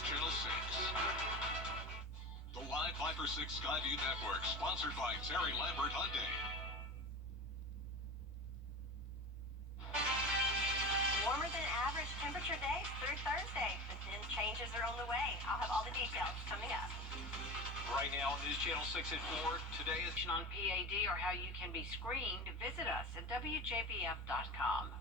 News Channel 6. The live 5 for 6 Skyview Network, sponsored by Terry Lambert Hyundai. Warmer than average temperature days through Thursday, but then changes are on the way. I'll have all the details coming up. Right now, News Channel 6 at 4. Today is on PAD or how you can be screened. Visit us at Wjbf.com.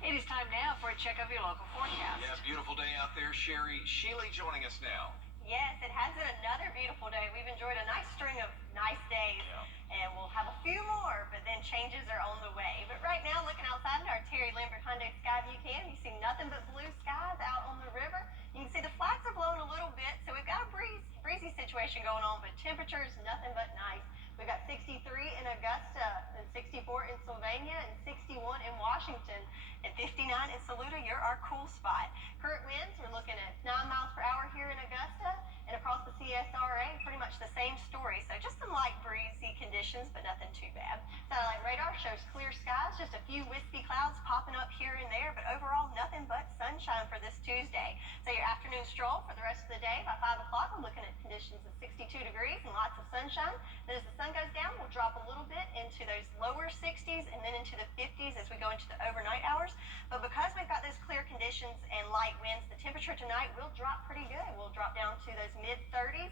It is time now for a check of your local forecast. Yeah, beautiful day out there. Sherry Sheely joining us now. Yes, it has been another beautiful day. We've enjoyed a nice string of nice days, and we'll have a few more, but then changes are on the way. But right now, looking outside at our Terry Lambert Hyundai Skyview cam, you see nothing but blue skies out on the river. You can see the flags are blowing a little bit, so we've got a breezy situation going on, but temperatures nothing but nice. We've got 63 in Augusta, and 64 in Sylvania, and 61 in Washington, and 59 in Saluda. You're our cool spot. Current winds, we're looking at 9 miles per hour here in Augusta, and across the CSRA, pretty much the same story. So just some light breezy conditions, but nothing too bad. Satellite radar shows clear skies, just a few wispy clouds popping up here and there, but overall nothing but sunshine for this Tuesday. So your afternoon stroll for the rest of the day, by 5 o'clock, we're looking at conditions of 62 degrees and lots of sunshine. Then as the sun goes down, we'll drop a little bit into those lower 60s and then into the 50s as we go into the overnight hours. But because we've got those clear conditions and light winds, the temperature tonight will drop pretty good. We'll drop down to those mid-30s.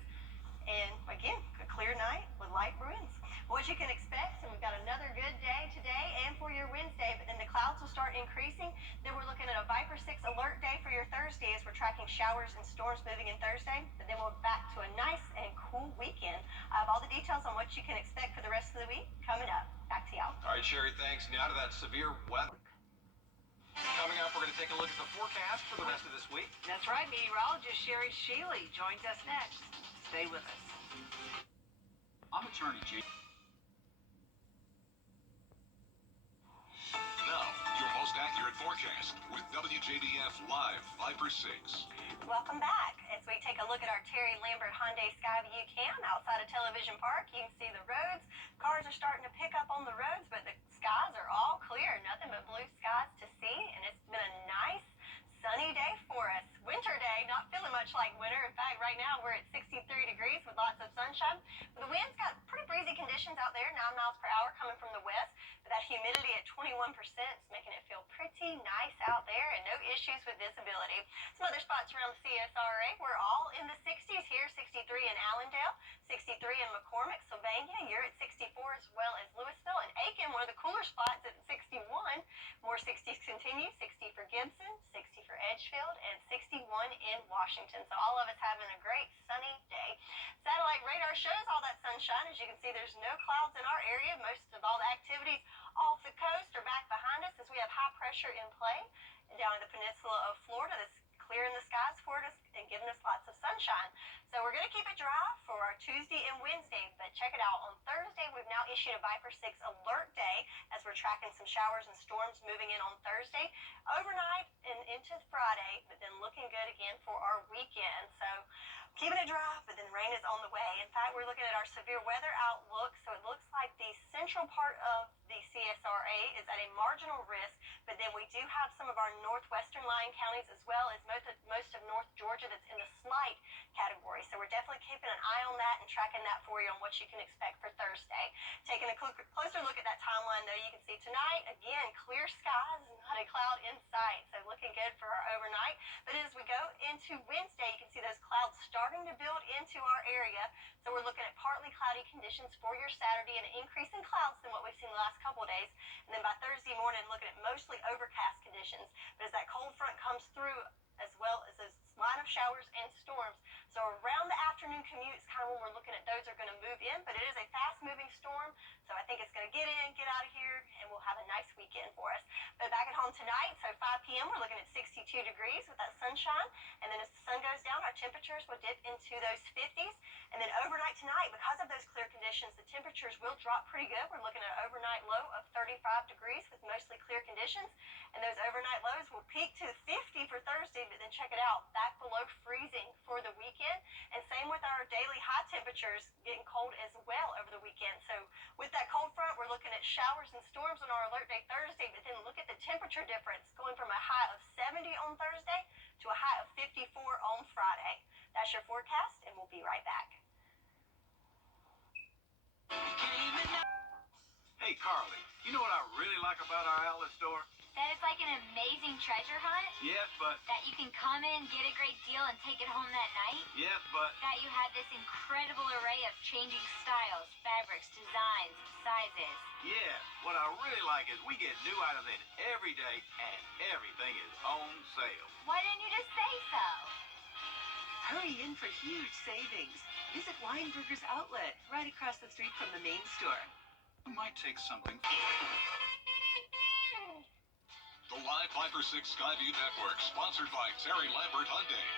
And again, a clear night with light winds. What you can expect, so we've got another good day today and for your Wednesday, but then the clouds will start increasing. Then we're looking at a Viper 6 alert day for your Thursday as we're tracking showers and storms moving in Thursday. But then we're back to a nice and cool weekend. I have all the details on what you can expect for the rest of the week coming up. Back to y'all. All right, Sherry, thanks. Now to that severe weather. Coming up, we're going to take a look at the forecast for the rest of this week. That's right, meteorologist Sherry Sheely joins us next. Stay with us. I'm attorney G. Now, your most accurate forecast with WJBF Live 5 for 6. Welcome back. As we take a look at our Terry Lambert Hyundai Skyview cam outside of Television Park, you can see the roads. Cars are starting to pick up on the roads, but the skies are all clear. Nothing but blue skies to see, and it's been a nice sunny day for us. Winter day, not feeling much like winter. In fact, right now we're at 63 degrees with lots of sunshine. But the wind's got pretty breezy conditions out there, 9 miles per hour coming from the west. But that humidity at 21% is making it feel pretty nice out there and no issues with visibility. Some other spots around the CSRA, we're all in the 60s here, 63 in Allendale, 63 in McCormick, Sylvania. You're at 64 as well as Louisville. And Aiken, one of the cooler spots at 61. More 60s continue, 60 for Gibson, 60 for Edgefield, and 61 in Washington. So all of us having a great sunny day. Satellite radar shows all that sunshine. As you can see, there's no clouds in our area. Most of all the activities off the coast are back behind us as we have high pressure in play. And down in the peninsula of Florida, that's clearing the skies for us and giving us lots of sunshine. So we're going to keep it dry for our Tuesday and Wednesday, but check it out. On Thursday, we've now issued a Viper 6 alert day as we're tracking some showers and storms moving in on Thursday, overnight and into Friday, but then looking good again for our weekend. So keeping it dry, but then rain is on the way. In fact, we're looking at our severe weather outlook, so it looks like the central part of the CSRA is at a marginal risk, but then we do have some of our northwestern lying counties as well as most of North Georgia that's in the slight category. So we're definitely keeping an eye on that and tracking that for you on what you can expect for Thursday. Taking a closer look at that timeline, though, you can see tonight, again, clear skies, not a cloud in sight. So looking good for our overnight. But as we go into Wednesday, you can see those clouds starting to build into our area. So we're looking at partly cloudy conditions for your Saturday and an increase in clouds than what we've seen the last couple of days. And then by Thursday morning, looking at mostly overcast conditions. But as that cold front comes through, as well as those line of showers and storms. So around the afternoon commute is kind of when we're looking at those are going to move in, but it is a fast-moving storm, so I think it's going to get in, get out of here, and we'll have a nice weekend for us. But back at home tonight, so 5 p.m., we're looking at 62 degrees with that sunshine, and then as the sun goes down, our temperatures will dip into those 50s, and then overnight tonight, because of those clear conditions, the temperatures will drop pretty good. We're looking at an overnight low of 35 degrees with mostly clear conditions, and those overnight lows will peak to 50 for Thursday, but then check it out, back below freezing for the weekend. And same with our daily high temperatures getting cold as well over the weekend. So with that cold front, we're looking at showers and storms on our alert day Thursday, but then look at the temperature difference going from a high of 70 on Thursday to a high of 54 on Friday. be right back. Hey, Carly, you know what I really like about our outlet store? That it's like an amazing treasure hunt? Yes, but... That you can come in, get a great deal, and take it home that night? Yes, but... That you have this incredible array of changing styles, fabrics, designs, sizes? Yeah, what I really like is we get new items in every day, and everything is on sale. Why didn't you just say so? Hurry in for huge savings. Visit Weinberger's Outlet, right across the street from the main store. I might take something. The Live 5 for 6 Skyview Network, sponsored by Terry Lambert Hyundai.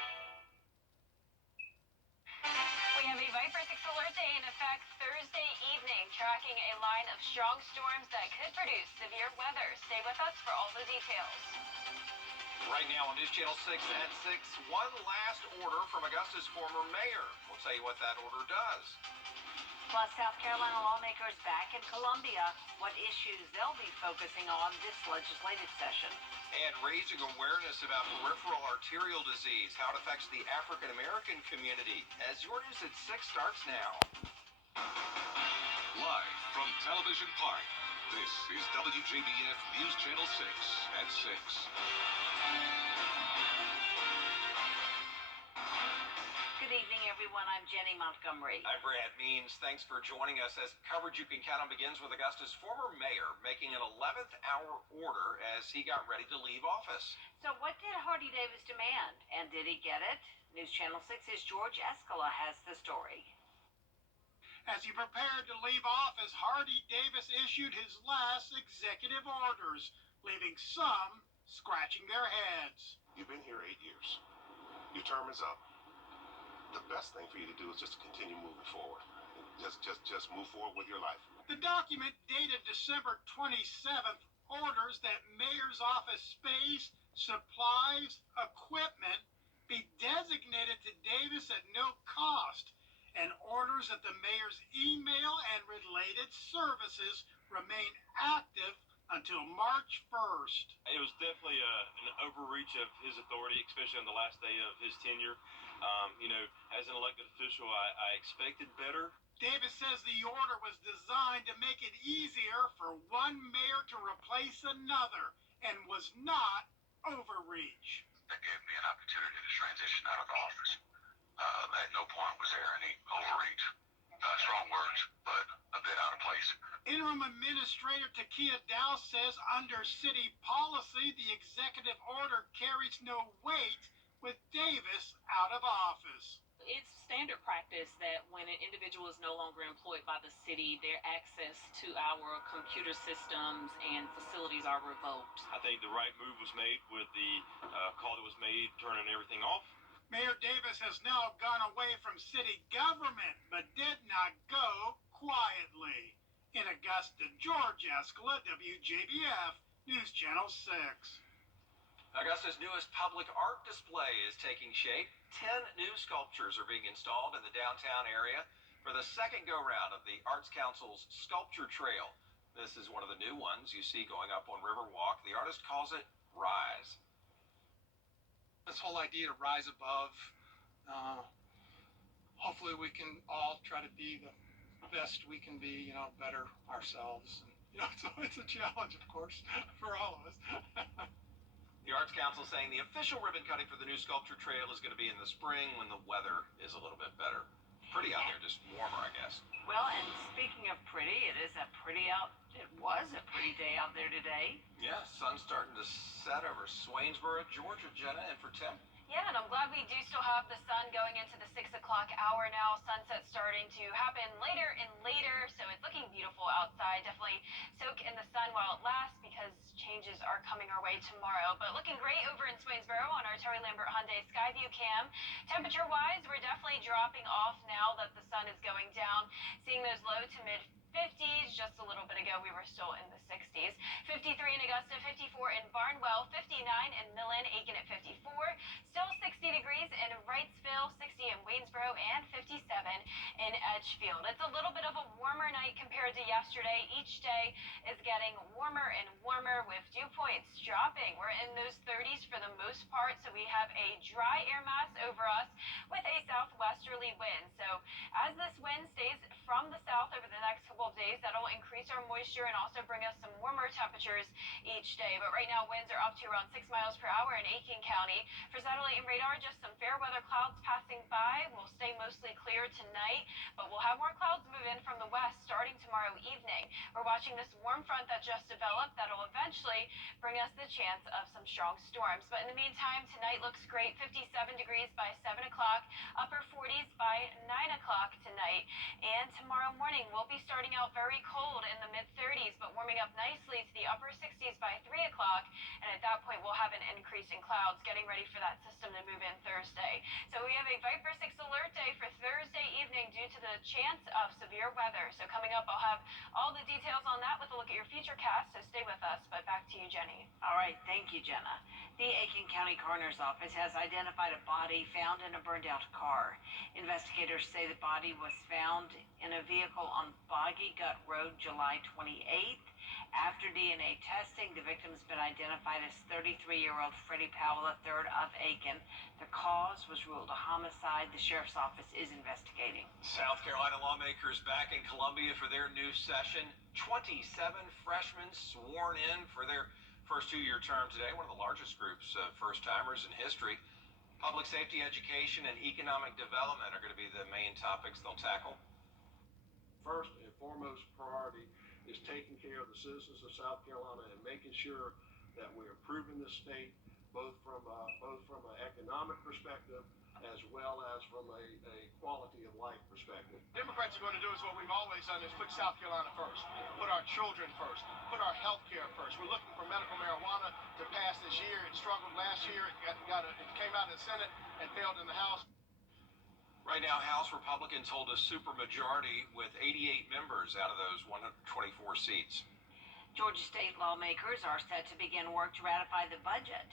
We have a Viper 6 alert day in effect Thursday evening, tracking a line of strong storms that could produce severe weather. Stay with us for all the details. Right now on News Channel 6 at 6, one last order from Augusta's former mayor. We'll tell you what that order does. Plus, South Carolina lawmakers back in Columbia, what issues they'll be focusing on this legislative session. And raising awareness about peripheral arterial disease, how it affects the African American community. As your News at 6 starts now. Live from Television Park, this is WJBF News Channel 6 at 6. Good evening, everyone. I'm Jenny Montgomery. I'm Brad Means. Thanks for joining us as coverage you can count on begins with Augusta's former mayor making an 11th hour order as he got ready to leave office. So what did Hardy Davis demand? And did he get it? News Channel 6's George Escala has the story. As he prepared to leave office, Hardy Davis issued his last executive orders, leaving some scratching their heads. You've been here 8 years. Your term is up. The best thing for you to do is just continue moving forward. Just move forward with your life. The document dated December 27th orders that mayor's office space, supplies, equipment be designated to Davis at no cost, and orders that the mayor's email and related services remain active until March 1st. It was definitely an overreach of his authority, especially on the last day of his tenure. As an elected official, I expected better. Davis says the order was designed to make it easier for one mayor to replace another and was not overreach. That gave me an opportunity to transition out of office. At no point was there any overreach. Strong words, but a bit out of place. Interim Administrator Takia Dow says under city policy, the executive order carries no weight with Davis out of office. It's standard practice that when an individual is no longer employed by the city, their access to our computer systems and facilities are revoked. I think the right move was made with the call that was made, turning everything off. Mayor Davis has now gone away from city government, but did not go quietly. In Augusta, George Escala, WJBF, News Channel 6. Augusta's newest public art display is taking shape. 10 new sculptures are being installed in the downtown area for the second go-round of the Arts Council's Sculpture Trail. This is one of the new ones you see going up on Riverwalk. The artist calls it Rise. This whole idea to rise above, hopefully we can all try to be the best we can be, better ourselves. And, it's a challenge, of course, for all of us. The Arts Council saying the official ribbon cutting for the new sculpture trail is going to be in the spring when the weather is a little bit better. Pretty out there, just warmer, I guess. Well, and speaking of pretty, it was a pretty day out there today. Yeah, sun's starting to set over Swainsboro, Georgia. Jenna, and for Tim. Yeah, and I'm glad we do still have the sun going into the 6 o'clock hour now. Sunset's starting to happen later and later, so it's looking beautiful outside. Definitely soak in the sun while it lasts because changes are coming our way tomorrow. But looking great over in Swainsboro on our Terry Lambert Hyundai Skyview cam. Temperature-wise, we're definitely dropping off now that the sun is going down. Seeing those low to mid 50s. Just a little bit ago, we were still in the 60s. 53 in Augusta, 54 in Barnwell, 59 in Millen, Aiken at 54. Still 60 degrees in Wrightsville, 60 in Waynesboro, and 57 in Edgefield. It's a little bit of a warmer night compared to yesterday. Each day is getting warmer and warmer with dew points dropping. We're in those 30s for the most part, so we have a dry air mass over us with a southwesterly wind. So as this wind stays from the south over the next couple of days, that'll increase our moisture and also bring us some warmer temperatures each day. But right now, winds are up to around 6 miles per hour in Aiken County. For satellite and radar, just some fair weather clouds passing by. We'll stay mostly clear tonight, but we'll have more clouds move in from the west starting tomorrow evening. We're watching this warm front that just developed that'll eventually bring us the chance of some strong storms. But in the meantime, tonight looks great. 57 degrees by 7 o'clock, upper 40s by 9 o'clock tonight. And tomorrow morning, we'll be starting out very cold in the mid-30s, but warming up nicely to the upper 60s by 3 o'clock. And at that point, we'll have an increase in clouds, getting ready for that system to move in Thursday. So we have a Viper 6 alert day for Thursday evening due to the chance of severe weather. So coming up, I'll have all the details on that with a look at your futurecast, so stay with us. But back to you, Jenny. All right, thank you, Jenna. The Aiken County Coroner's Office has identified a body found in a burned-out car. Investigators say the body was found in a vehicle on Boggy Gut Road July 28th. After DNA testing, the victim's been identified as 33-year-old Freddie Powell III of Aiken. The cause was ruled a homicide. The sheriff's office is investigating. South Carolina lawmakers back in Columbia for their new session. 27 freshmen sworn in for their first two-year term today, one of the largest groups of first-timers in history. Public safety, education, and economic development are going to be the main topics they'll tackle. First and foremost priority is taking care of the citizens of South Carolina and making sure that we're improving the state, both from an economic perspective as well as from a quality of life perspective. Democrats are going to do is what we've always done, is put South Carolina first, put our children first, put our health care first. We're looking for medical marijuana to pass this year. It struggled last year. It came out in the Senate and failed in the House. Right now, House Republicans hold a supermajority with 88 members out of those 124 seats. Georgia state lawmakers are set to begin work to ratify the budget.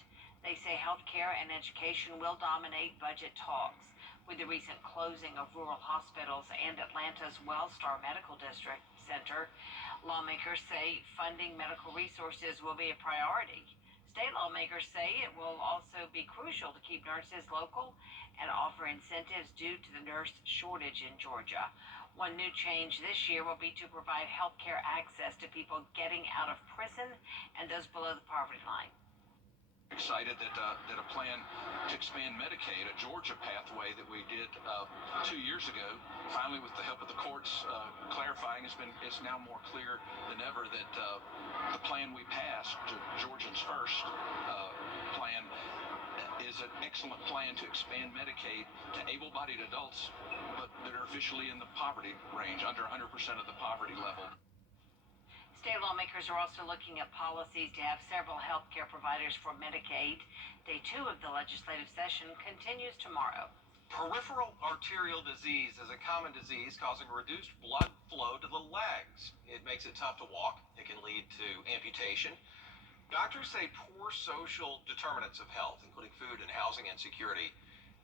They say health care and education will dominate budget talks. With the recent closing of rural hospitals and Atlanta's Wellstar Medical District Center, lawmakers say funding medical resources will be a priority. State lawmakers say it will also be crucial to keep nurses local and offer incentives due to the nurse shortage in Georgia. One new change this year will be to provide health care access to people getting out of prison and those below the poverty line. Excited that a plan to expand Medicaid, a Georgia pathway that we did 2 years ago, finally with the help of the courts clarifying, it's now more clear than ever that the plan we passed, Georgians First plan, is an excellent plan to expand Medicaid to able-bodied adults, but that are officially in the poverty range, under 100% of the poverty level. State lawmakers are also looking at policies to have several health care providers for Medicaid. Day 2 of the legislative session continues tomorrow. Peripheral arterial disease is a common disease causing reduced blood flow to the legs. It makes it tough to walk. It can lead to amputation. Doctors say poor social determinants of health, including food and housing insecurity,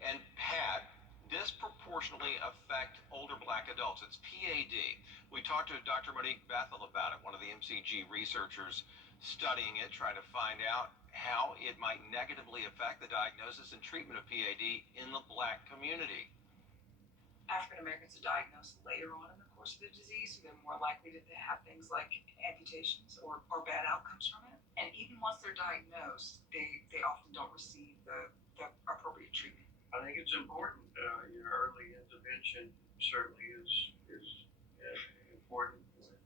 and PAD, disproportionately affect older black adults. It's PAD. We talked to Dr. Monique Bethel about it, one of the MCG researchers studying it, trying to find out how it might negatively affect the diagnosis and treatment of PAD in the black community. African Americans are diagnosed later on in the course of the disease, so they're more likely to have things like amputations or bad outcomes from it. And even once they're diagnosed, they often don't receive the appropriate treatment. I think it's important. Early intervention certainly is important with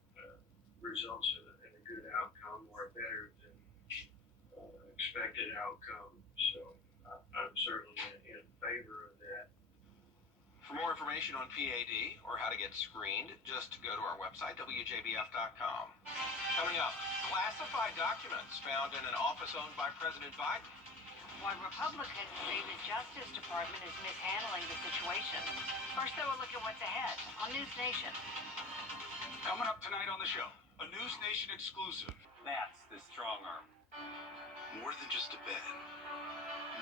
results in a good outcome or better than expected outcome. So I'm certainly in favor of that. For more information on PAD or how to get screened, just go to our website, Wjbf.com. Coming up, classified documents found in an office owned by President Biden. Why Republicans say the Justice Department is mishandling the situation. First, though, a look at what's ahead on News Nation. Coming up tonight on the show, a News Nation exclusive. That's the strong arm. More than just a bed.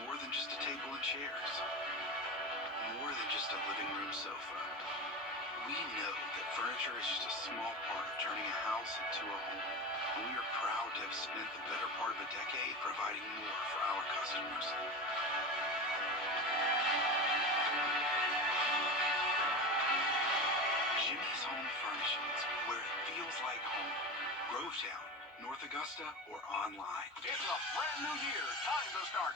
More than just a table and chairs. More than just a living room sofa. We know that furniture is just a small part of turning a house into a home. And we are proud to have spent the better part of a decade providing more for our customers. Jimmy's Home Furnishings, where it feels like home. Grovetown, North Augusta, or online. It's a brand new year. Time to start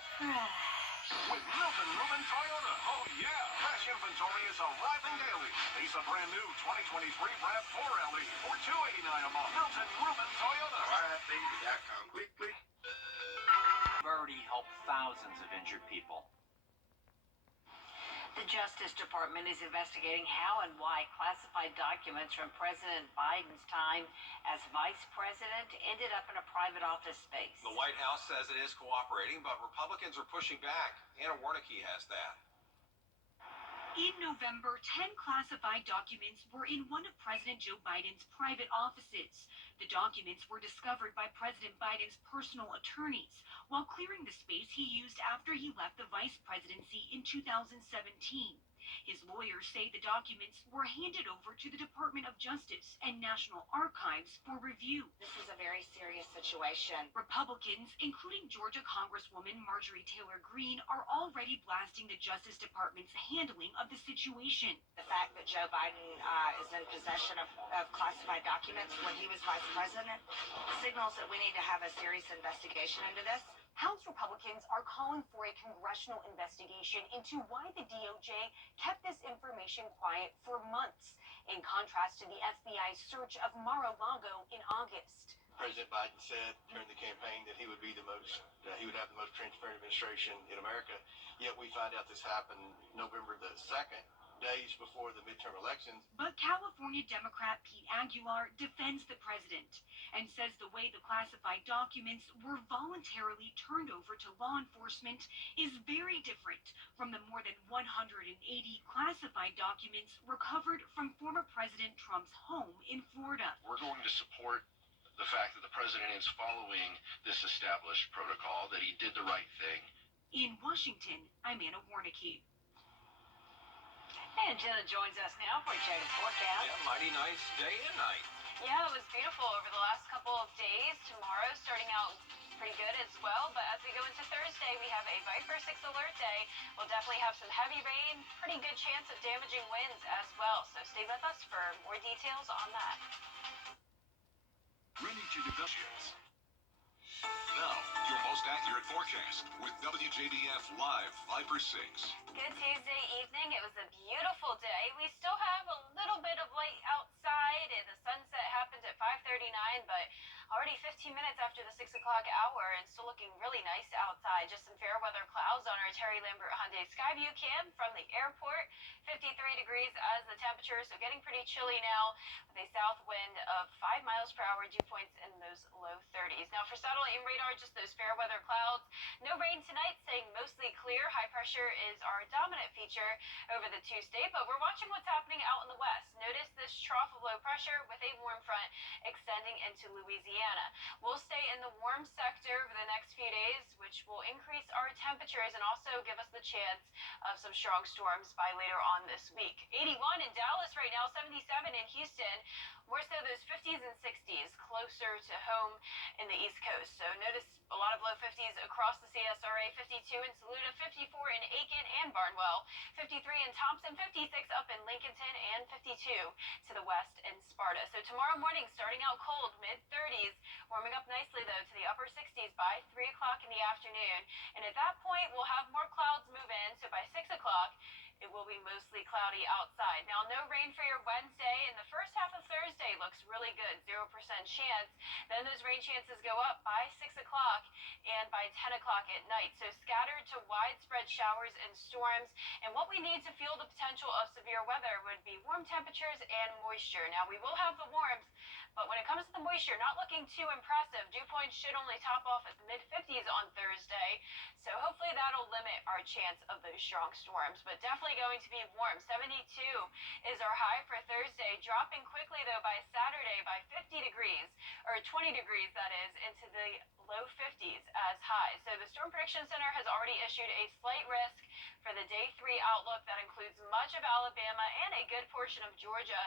with Milton Ruben Toyota. Oh yeah, fresh inventory is arriving daily. Lease a brand new 2023 RAV4 LE for $289 a month. Milton Ruben Toyota. All right, baby, that come quickly. Already helped thousands of injured people. The Justice Department is investigating how and why classified documents from President Biden's time as vice president ended up in a private office space. The White House says it is cooperating, but Republicans are pushing back. Anna Warnicki has that. In November, 10 classified documents were in one of President Joe Biden's private offices. The documents were discovered by President Biden's personal attorneys while clearing the space he used after he left the vice presidency in 2017. His lawyers say the documents were handed over to the Department of Justice and National Archives for review. This is a very serious situation. Republicans, including Georgia Congresswoman Marjorie Taylor Greene, are already blasting the Justice Department's handling of the situation. The fact that Joe Biden is in possession of classified documents when he was vice president signals that we need to have a serious investigation into this. House Republicans are calling for a congressional investigation into why the DOJ kept this information quiet for months, in contrast to the FBI's search of Mar-a-Lago in August. President Biden said during the campaign that he would be he would have the most transparent administration in America. Yet we find out this happened November the 2nd, days before the midterm elections. But California Democrat Pete Aguilar defends the president and says the way the classified documents were voluntarily turned over to law enforcement is very different from the more than 180 classified documents recovered from former President Trump's home in Florida. We're going to support the fact that the president is following this established protocol, that he did the right thing. In Washington, I'm Anna Warnicki. And Jenna joins us now for a check forecast. Yeah, mighty nice day and night. Yeah, it was beautiful over the last couple of days. Tomorrow starting out pretty good as well, but as we go into Thursday, we have a Viper 6 alert day. We'll definitely have some heavy rain, pretty good chance of damaging winds as well. So stay with us for more details on that. Ready to develop. Now, your most accurate forecast with WJBF Live Viper 6. Good Tuesday evening. It was a beautiful day. We still have a little bit of light outside, and the sunset happened at 5:39, but already 15 minutes after the 6 o'clock hour, and still looking really nice outside. Just some fair weather clouds on our Terry Lambert Hyundai Skyview cam from the airport. 53 degrees as the temperature, so getting pretty chilly now with a south wind of 5 miles per hour, dew points in those low 30s. Now for satellite and radar, just those fair weather clouds. No rain tonight, staying mostly clear. High pressure is our dominant feature over the two-state, but we're watching what's happening out in the west. Notice this trough of low pressure with a warm front extending into Louisiana. We'll stay in the warm sector over the next few days, which will increase our temperatures and also give us the chance of some strong storms by later on this week. 81 in Dallas right now, 77 in Houston. More so those 50s and 60s closer to home in the East Coast. So notice a lot of low 50s across the CSRA, 52 in Saluda, 54 in Aiken and Barnwell, 53 in Thompson, 56 up in Lincolnton, and 52 to the west in Sparta. So tomorrow morning starting out cold, mid-30s, warming up nicely though to the upper 60s by 3 o'clock in the afternoon. And at that point, we'll have more clouds move in. So by 6 o'clock, it will be mostly cloudy outside. Now, no rain for your Wednesday, and the first half of Thursday looks really good, 0% chance. Then those rain chances go up by 6 o'clock and by 10 o'clock at night. So scattered to widespread showers and storms. And what we need to feel the potential of severe weather would be warm temperatures and moisture. Now, we will have the warmth, but when it comes to the moisture, not looking too impressive. Dew points should only top off at the mid-50s on Thursday. So hopefully that'll limit our chance of those strong storms, but definitely going to be warm. 72 is our high for Thursday, dropping quickly though by Saturday by 50 degrees, or 20 degrees that is, into the low 50s as high. So the Storm Prediction Center has already issued a slight risk For the day 3 outlook, that includes much of Alabama and a good portion of Georgia.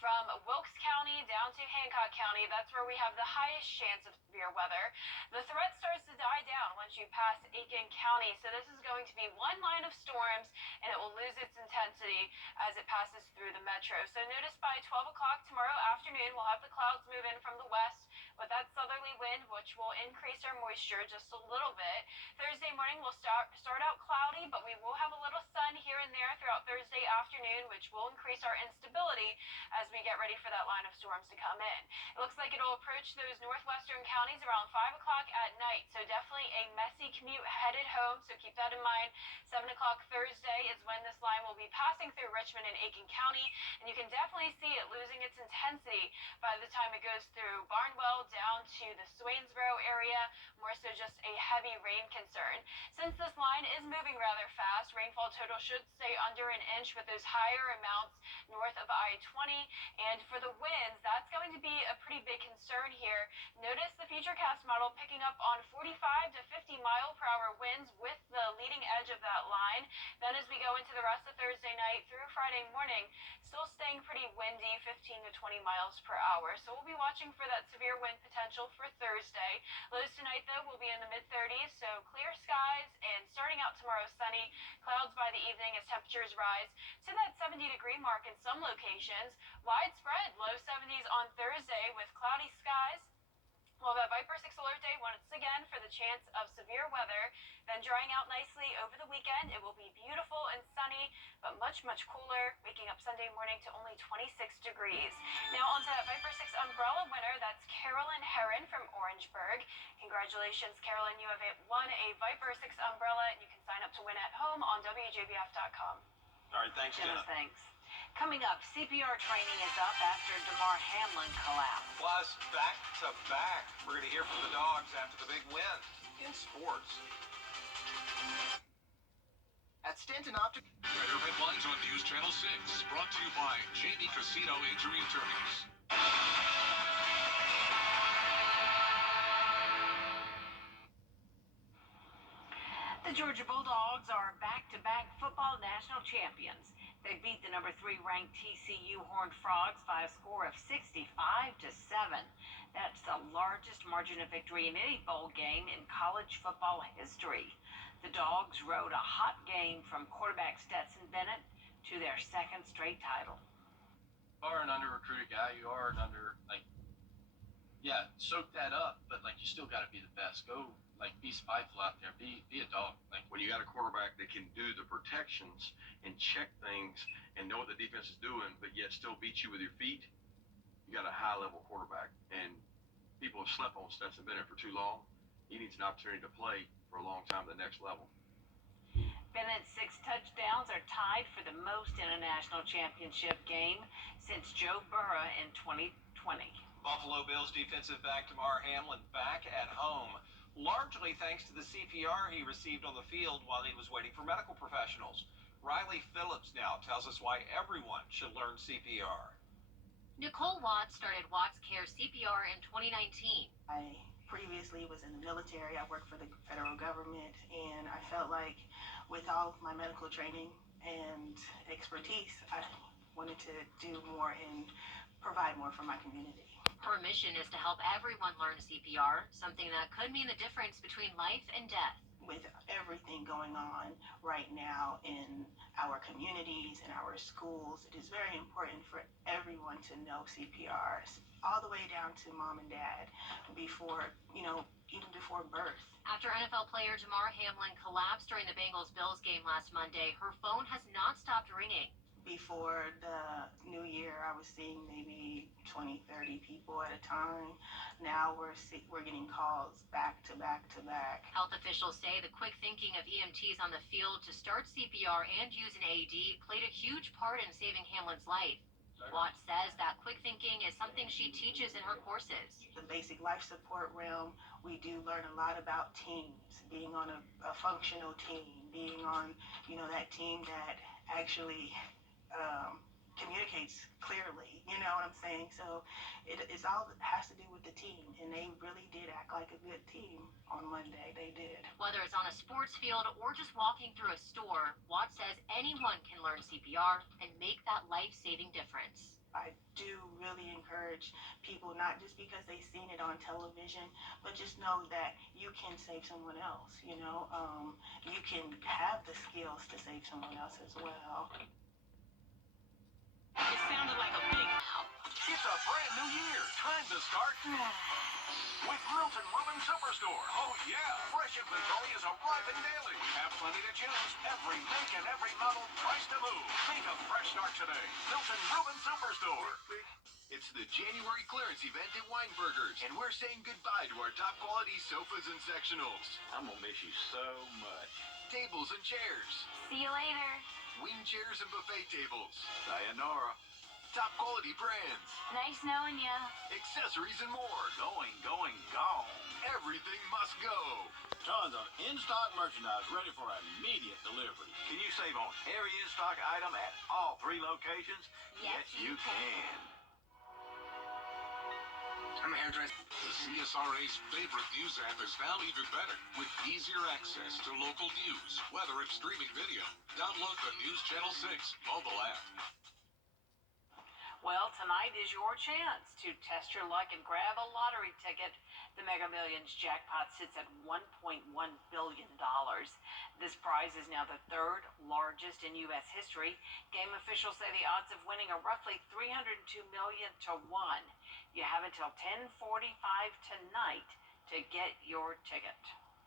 From Wilkes County down to Hancock County, that's where we have the highest chance of severe weather. The threat starts to die down once you pass Aiken County, so this is going to be one line of storms, and it will lose its intensity as it passes through the metro. So notice by 12 o'clock tomorrow afternoon, we'll have the clouds move in from the west with that southerly wind, which will increase our moisture just a little bit. Thursday morning will start out cloudy, but we will have a little sun here and there throughout Thursday afternoon, which will increase our instability as we get ready for that line of storms to come in. It looks like it'll approach those northwestern counties around 5 o'clock at night, so definitely a messy commute headed home, so keep that in mind. 7 o'clock Thursday is when this line will be passing through Richmond and Aiken County, and you can definitely see it losing its intensity by the time it goes through Barnwell down to the Swainsboro area, more so just a heavy rain concern. Since this line is moving rather fast, rainfall total should stay under an inch with those higher amounts north of I-20. And for the winds, that's going to be a pretty big concern here. Notice the Futurecast model picking up on 45 to 50 mile per hour winds with the leading edge of that line. Then as we go into the rest of Thursday night through Friday morning, still staying pretty windy, 15 to 20 miles per hour. So we'll be watching for that severe wind potential for Thursday. Lows tonight, though, will be in the mid-30s, so clear skies, and starting out tomorrow sunny. Clouds by the evening as temperatures rise to that 70-degree mark in some locations. Widespread low 70s on Thursday with cloudy skies. We'll have that Viper 6 alert day once again for the chance of severe weather. Then drying out nicely over the weekend. It will be beautiful and sunny, but much, much cooler. Waking up Sunday morning to only 26 degrees. Now onto that Viper 6 umbrella winner. That's Carolyn Heron from Orangeburg. Congratulations, Carolyn. You have won a Viper 6 umbrella, and you can sign up to win at home on Wjbf.com. All right, thanks, Jenna. Thanks. Coming up, CPR training is up after Damar Hamlin collapsed. Plus, back to back, we're going to hear from the dogs after the big win in sports. At Stanton Optic. Better headlines on News Channel 6, brought to you by JD Casino Injury Attorneys. The Georgia Bulldogs are back-to-back football national champions. They beat the number 3 ranked TCU Horned Frogs by a score of 65-7. That's the largest margin of victory in any bowl game in college football history. The Dogs rode a hot game from quarterback Stetson Bennett to their second straight title. You are an under-recruited guy. You are an soak that up, but you still got to be the best. Go be spiteful out there. Be a dog. When you got a quarterback that can do the protections and check things and know what the defense is doing, but yet still beat you with your feet, you got a high-level quarterback. And people have slept on Stetson Bennett for too long. He needs an opportunity to play for a long time at the next level. Bennett's 6 touchdowns are tied for the most in a national championship game since Joe Burrow in 2020. Buffalo Bills defensive back Damar Hamlin back at home, largely thanks to the CPR he received on the field while he was waiting for medical professionals. Riley Phillips now tells us why everyone should learn CPR. Nicole Watts started Watts Care CPR in 2019. I previously was in the military. I worked for the federal government, and I felt like with all of my medical training and expertise, I wanted to do more and provide more for my community. Her mission is to help everyone learn CPR, something that could mean the difference between life and death. With everything going on right now in our communities and our schools, it is very important for everyone to know CPR, all the way down to mom and dad, before, even before birth. After NFL player Damar Hamlin collapsed during the Bengals-Bills game last Monday, her phone has not stopped ringing. Before the new year, I was seeing maybe 20, 30 people at a time. Now we're getting calls back to back to back. Health officials say the quick thinking of EMTs on the field to start CPR and use an AED played a huge part in saving Hamlin's life. Watts says that quick thinking is something she teaches in her courses. The basic life support realm, we do learn a lot about teams, being on a functional team, being on, that team that actually communicates clearly. You know what I'm saying? So it's all has to do with the team, and they really did act like a good team on Monday. They did. Whether it's on a sports field or just walking through a store, Watts says anyone can learn CPR and make that life-saving difference. I do really encourage people, not just because they've seen it on television, but just know that you can save someone else. You know, you can have the skills to save someone else as well. It sounded like a big help. It's a brand new year. Time to start with Milton Ruben Superstore. Oh yeah, fresh inventory is arriving daily. Have plenty to choose. Every make and every model, price to move. Make a fresh start today. Milton Ruben Superstore. It's the January clearance event at Weinberger's, and we're saying goodbye to our top quality sofas and sectionals. I'm gonna miss you so much. Tables and chairs. See you later. Wing chairs and buffet tables. Sayonara. Top quality brands. Nice knowing ya. Accessories and more. Gone. Everything must go. Tons of in-stock merchandise ready for immediate delivery. Can you save on every in-stock item at all 3 locations? Yes, you can. I'm a hairdresser. The CSRA's favorite news app is now even better with easier access to local news, weather, and streaming video. Download the News Channel 6 mobile app. Well, tonight is your chance to test your luck and grab a lottery ticket. The Mega Millions jackpot sits at $1.1 billion. This prize is now the 3rd largest in U.S. history. Game officials say the odds of winning are roughly 302 million to 1. You have until 10:45 tonight to get your ticket.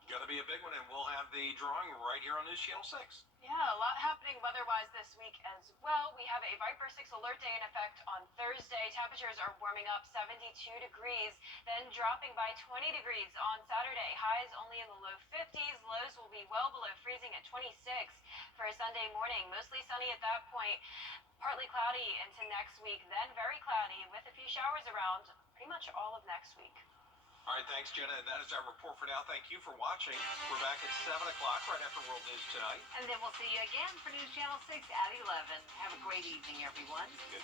Going to be a big one, and we'll have the drawing right here on News Channel 6. Yeah, a lot happening weather-wise this week as well. We have a Viper 6 alert day in effect on Thursday. Temperatures are warming up 72 degrees, then dropping by 20 degrees on Saturday. Highs only in the low 50s. Lows will be well below freezing at 26 for a Sunday morning. Mostly sunny at that point. Partly cloudy into next week, then very cloudy with a few showers around pretty much all of next week. All right, thanks, Jenna. And that is our report for now. Thank you for watching. We're back at 7 o'clock right after World News Tonight. And then we'll see you again for News Channel 6 at 11. Have a great evening, everyone. Good.